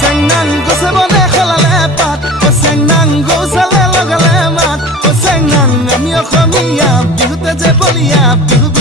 চেংনাং গছে বনে খেলালে পাত চেংনাং গৌচালে লগালে মাত চেংনাং আমি অসমীয়া বিহুতে যে বলিয়া বিহু